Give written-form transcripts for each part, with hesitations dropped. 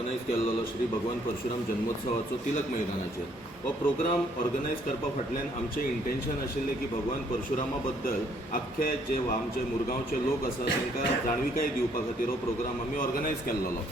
Organise केल्लो श्री भगवान परशुराम जन्मोत्सवाचो तिलक मैदानाचेर हो प्रोग्राम ऑर्गनायज करपा फाटल्यान आमचें इंटेंशन आशिल्लें की भगवान परशुरामा बद्दल आख्खे जे आमचे मुरगांवचे लोक आसा तांकां जाणविकाय दिवपा खातीर हो प्रोग्राम आमी ऑर्गनायज केल्लो.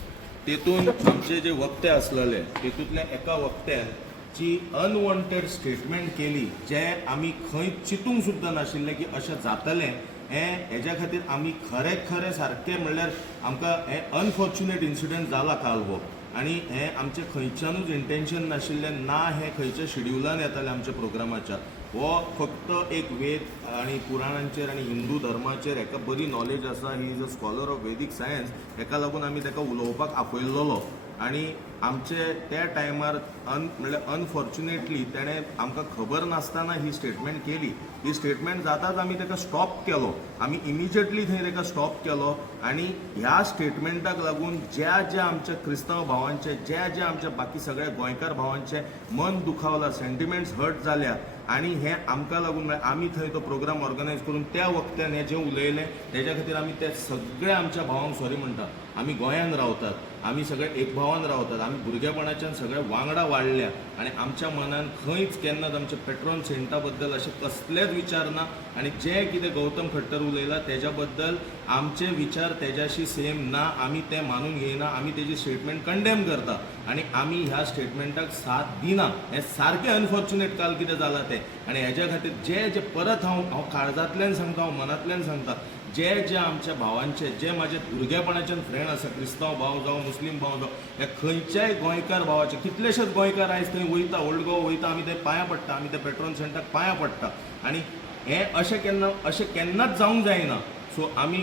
तेतून आमचे जे वक्ते आसलेले तेतूंतल्या एका वक्त्यान जी अनवॉन्टेड स्टेटमेंट केली जे आमी खंय चिंतूंक सुद्दां नाशिल्लें की अशें जातलें हेज्या खातीर आमी खरें सारकें म्हणल्यार आमकां हें अनफॉर्च्युनेट इन्सिडंट जाला काल हो आनी हें आमचें खंयच्यानूच इंटेंशन नाशिल्लें ना हें खंयच्या शेड्युलान येतालें आमच्या प्रोग्रामाच्या. हो फक्त एक वेद आनी पुराणांचेर आनी हिंदू धर्माचेर हेका बरी नॉलेज आसा. He is a scholar of Vedic science. हेका लागून आमी ताका उलोवपाक आपयल्लो आनी आमचे त्या टायमार म्हणल्यार अनफॉर्च्युनेटली तेणें आमकां खबर नासतना ही स्टेटमेंट केली. ही स्टेटमेंट जाताच आमी ताका स्टॉप केलो. आमी इमिजिएटली थंय ताका स्टॉप केलो आनी ह्या स्टेटमेंटाक लागून ज्या आमच्या क्रिस्तांव भावांचे जे आमच्या बाकी सगळ्या गोंयकार भावांचे मन दुखावला, सेंटिमेंट्स हर्ट जाल्या आनी हें आमकां लागून आमी थंय तो प्रोग्राम ऑर्गनायज करून त्या वक्त्यान हें जें उलयलें तेज्या खातीर आमी ते सगळ्या आमच्या भावांक सॉरी म्हणटा. आमी गोंयांत रावतात, आमी सगळे एक भावान रावतात, आमी भुरगेपणाच्यान सगळे वांगडा वाडल्या आनी आमच्या मनान खंयच केन्नाच आमच्या पेट्रोन सेंटा बद्दल अशें कसलेच विचार ना आनी जें कितें गौतम खट्टर उलयला तेज्या बद्दल आमचे विचार तेज्याशी सेम ना. आमी तें मानून घेयना. आमी तेजी स्टेटमेंट कंडेम करता आनी आमी ह्या स्टेटमेंटाक साथ दिना. हें सारकें अनफॉर्च्युनेट काल कितें जालां तें आनी हेज्या खातीर जे परत हांव काळजांतल्यान सांगता, हांव मनांतल्यान सांगता, जे आमच्या भावांचे जे म्हाजे भुरगेपणाच्यान फ्रेंड आसा, क्रिस्तांव भाव जावं मुस्लीम भाव जावं हे खंयच्याय गोंयकार भावाचे कितलेशेच गोंयकार आयज थंय वयता, ओल्ड गोवा वयता, आमी थंय पांयां पडटा, आमी त्या पेट्रोल सेंटाक पांयां पडटा आनी हें अशें केन्नाच जावंक जायना. सो आमी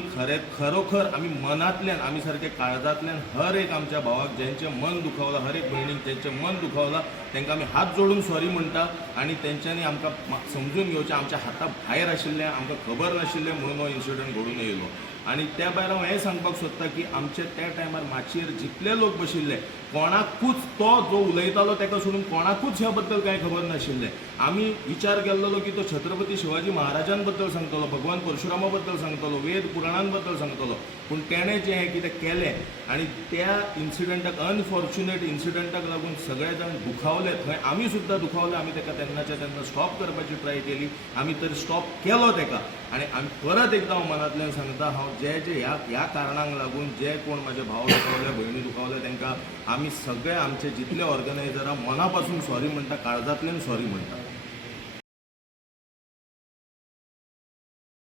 खरोखर आमी मनांतल्यान आमी सारके काळजांतल्यान हर एक आमच्या भावाक जेंचें मन दुखावलां, हर एक भयणीक जेंचें मन दुखावलां तांकां आमी हात जोडून सॉरी म्हणटा आनी तेंच्यांनी आमकां समजून घेवचें. आमच्या हाता भायर आशिल्लें, आमकां खबर नाशिल्लें म्हणून हो इन्सिडंट घडून येयलो. आनी त्या भायर हांव हें सांगपाक सोदतां की आमचे त्या टायमार माचयेर जितले लोक बशिल्ले कोणाकूच तो जो उलयतालो ताका सोडून कोणाकूच ह्या बद्दल कांय खबर नाशिल्लें. आमी विचार केल्लो की तो छत्रपती शिवाजी महाराजां बद्दल सांगतलो, भगवान परशुरामा बद्दल सांगतलो, वेद पुराणां बद्दल सांगतलो, पूण तेणें जें हें कितें केलें आनी त्या इन्सिडंटाक अनफॉर्च्युनेट इन्सिडंटाक लागून सगळे जाण दुखावले. थंय आमी सुद्दां दुखावले. आमी ताका तेन्नाच्या तेन्ना स्टॉप करपाची ट्राय केली. आमी तरी स्टॉप केलो ताका आनी आमी परत एकदां हांव मनांतल्यान सांगता, हांव जे ह्या कारणांक लागून जे कोण म्हाजे भाव दुखावले, भयणी दुखावले तांकां आमी सगळे आमचे जितले ऑर्गनायझर मना पासून सॉरी म्हणटा, काळजांतल्यान सॉरी म्हणटा.